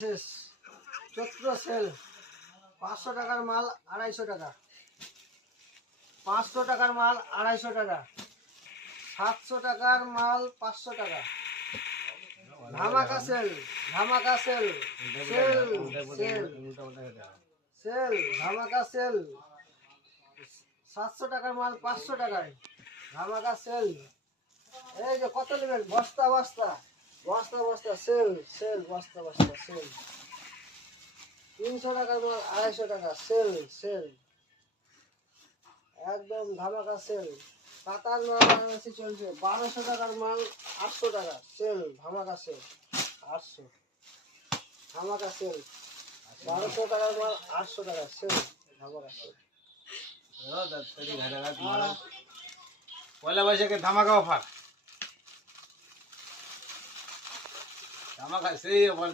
শেষ চৈত্র সেল 500 টাকার মাল 250 টাকা, 500 টাকার মাল 250 টাকা, 700 টাকার মাল 500 টাকা। ধামাকা সেল, ধামাকা সেল, সেল সেল সেল ধামাকা সেল। 700 টাকার মাল 500 টাকায়, ধামাকা সেল। এই যে কত নেবেন? বস্তা বস্তা বস্তা বস্তা সেল সেল বস্তা বস্তা সেল। 300 টাকার মাল 250 টাকা, সেল সেল একদম ধামাকা সেল। কাতার মাল বানারসি চলছে 1200 টাকার মাল 800 টাকা, সেল ধামাকা সেল 800 ধামাকা সেল। 1200 টাকার মাল 800 টাকা, সেল ধামাকা সেল। পয়লা বৈশাখে ধামাকা অফার, ধামাকা সেই অফার।